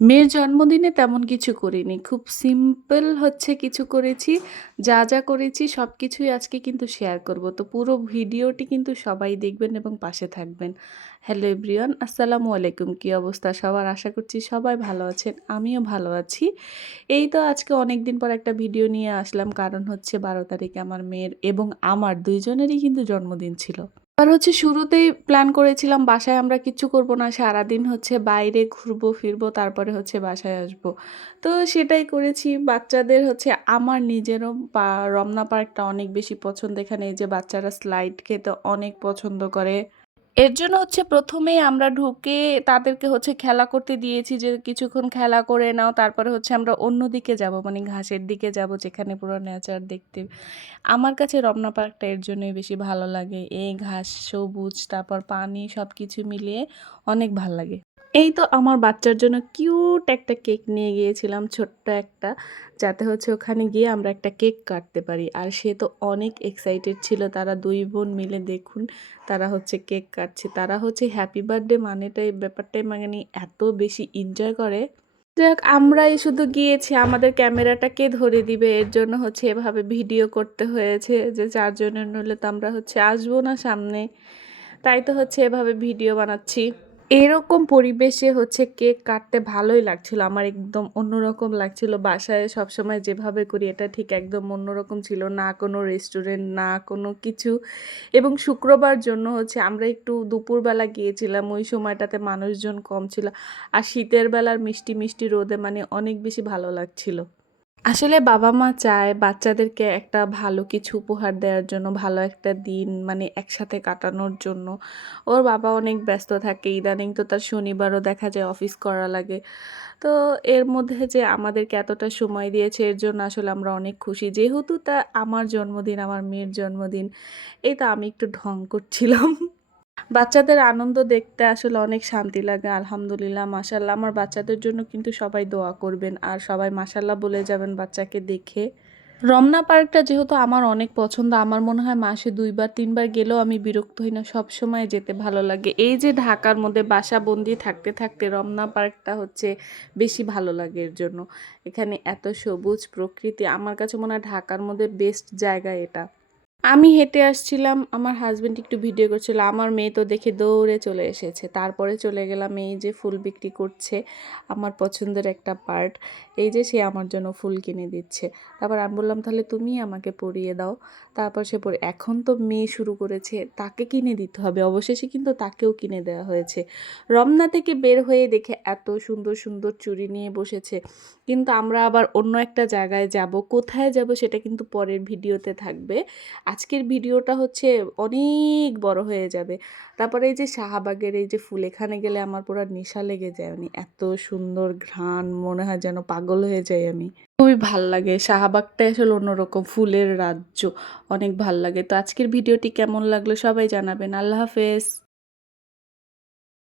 মেয়ের জন্মদিনে তেমন কিছু করিনি। খুব সিম্পল হচ্ছে কিছু করেছি। যা, যা করেছি সবকিছুই আজকে কিন্তু শেয়ার করব। তো পুরো ভিডিওটি কিন্তু সবাই দেখবেন এবং পাশে থাকবেন। হ্যালো এভরিওয়ান, আসসালামু আলাইকুম। কী অবস্থা সবার? আশা করছি সবাই ভালো আছেন। আমিও ভালো আছি। এই তো আজকে অনেকদিন পর একটা ভিডিও নিয়ে আসলাম। কারণ হচ্ছে ১২ তারিখে আমার মেয়ের এবং আমার ২ জনেরই কিন্তু জন্মদিন ছিল। আর হচ্ছে শুরুতেই প্ল্যান করেছিলাম বাসায় আমরা কিচ্ছু করব না। সারাদিন হচ্ছে বাইরে ঘুরবো ফিরবো তারপরে হচ্ছে বাসায় আসবো। তো সেটাই করেছি। বাচ্চাদের হচ্ছে আমার নিজেরও রমনা পার্কটা অনেক বেশি পছন্দ। এখানে এই যে বাচ্চারা স্লাইড খেতে অনেক পছন্দ করে। এর জন্য হচ্ছে ১ম এই আমরা ঢুকে তাদেরকে হচ্ছে খেলা করতে দিয়েছি যে, "কিছুক্ষণ খেলা করে নাও।" তারপরে হচ্ছে আমরা অন্যদিকে যাবো, মানে ঘাসের দিকে যাবো যেখানে পুরো নেচার দেখতে। আমার কাছে রমনা পার্কটা এর জন্যই বেশি ভালো লাগে। এই ঘাস, সবুজ, তারপর পানি সবকিছু মিলিয়ে অনেক ভাল লাগে। এই তো আমার বাচ্চার জন্য কিউট একটা কেক নিয়ে গিয়েছিলাম, ছোট্ট একটা। যাতে হচ্ছে ওখানে গিয়ে আমরা একটা কেক কাটতে পারি। আর সে তো অনেক এক্সাইটেড ছিল। তারা ২ বোন মিলে দেখুন তারা হচ্ছে কেক কাটছে। তারা হচ্ছে হ্যাপি বার্থডে মানেটাই ব্যাপারটাই মানে এত বেশি এনজয় করে। যাক আমরাই শুধু গিয়েছি, আমাদের ক্যামেরাটা কে ধরে দিবে? এর জন্য হচ্ছে এভাবে ভিডিও করতে হয়েছে যে ৪ জনের নইলে তো আমরা হচ্ছে আসবো না সামনে। তাই তো হচ্ছে এভাবে ভিডিও বানাচ্ছি। এরকম পরিবেশে হচ্ছে কেক কাটতে ভালোই লাগছিল। আমার একদম অন্যরকম লাগছিল। বাসায় সবসময় যেভাবে করি এটা ঠিক একদম অন্যরকম ছিল। না কোনো রেস্টুরেন্ট, না কোনো কিছু। এবং শুক্রবার জন্য হচ্ছে আমরা একটু দুপুরবেলা গিয়েছিলাম। ওই সময়টাতে মানুষজন কম ছিল। আর শীতের বেলার মিষ্টি, মিষ্টি রোদে মানে অনেক বেশি ভালো লাগছিল। আসলে বাবা-মা চায় বাচ্চাদেরকে একটা ভালো কিছু উপহার দেওয়ার জন্য, ভালো একটা দিন মানে একসাথে কাটানোর জন্য। ওর বাবা অনেক ব্যস্ত থাকে। ইদানিং তো তার শনিবারও দেখা যায় অফিস করা লাগে। তো এর মধ্যে যে আমাদেরকে এতটা সময় দিয়েছে এর জন্য আসলে আমরা অনেক খুশি। যেহেতু আমার জন্মদিন, আমার মেয়ের জন্মদিন, এই তো আমি একটু ঢং করছিলাম। বাচ্চাদের আনন্দ দেখতে আসলে অনেক শান্তি লাগে। আলহামদুলিল্লাহ, মাশাআল্লাহ। আমার বাচ্চাদের জন্য কিন্তু সবাই দোয়া করবেন। আর সবাই মাশাআল্লাহ বলে যাবেন বাচ্চাকে দেখে। রমনা পার্কটা যেহেতু আমার অনেক পছন্দ, আমার মনে হয় মাসে ২ বার ৩ বার গেলেও আমি বিরক্ত হই না। সবসময় যেতে ভালো লাগে। এই যে ঢাকার মধ্যে বাসাবন্দি থাকতে, থাকতে রমনা পার্কটা হচ্ছে বেশি ভালো লাগে এর জন্য। এখানে এত সবুজ প্রকৃতি, আমার কাছে মনে হয় ঢাকার মধ্যে বেস্ট জায়গা এটা। আমি হেঁটে আসছিলাম, আমার হাসব্যান্ড একটু ভিডিও করছিল। আমার মেয়ে তো দেখে দৌড়ে চলে এসেছে। তারপরে চলে গেলাম এই যে ফুল বিক্রি করছে, আমার পছন্দের একটা পার্ট। এই যে সে আমার জন্য ফুল কিনে দিচ্ছে। তারপর আমি বললাম, "তাহলে তুমিই আমাকে পরিয়ে দাও।" তারপর সে এখন তো মেয়ে শুরু করেছে, তাকে কিনে দিতে হবে। অবশেষে কিন্তু তাকেও কিনে দেওয়া হয়েছে। রমনা থেকে বের হয়ে দেখে এত সুন্দর, সুন্দর চুড়ি নিয়ে বসেছে। কিন্তু আমরা আবার অন্য একটা জায়গায় যাব। কোথায় যাব সেটা কিন্তু পরের ভিডিওতে থাকবে। আজকের ভিডিওটা হচ্ছে অনেক বড় হয়ে যাবে। তারপরে এই যে শাহবাগের এই যে ফুল, এখানে গেলে আমার পুরা নেশা লেগে যায়। মানে এত সুন্দর ঘ্রাণ, মনে হয় যেন পাগল হয়ে যাই আমি। খুবই ভাল লাগে। শাহবাগটাই আসলে অন্যরকম, ফুলের রাজ্য। অনেক ভাল লাগে। তো আজকের ভিডিওটি কেমন লাগলো সবাই জানাবেন। আল্লাহ হাফেজ।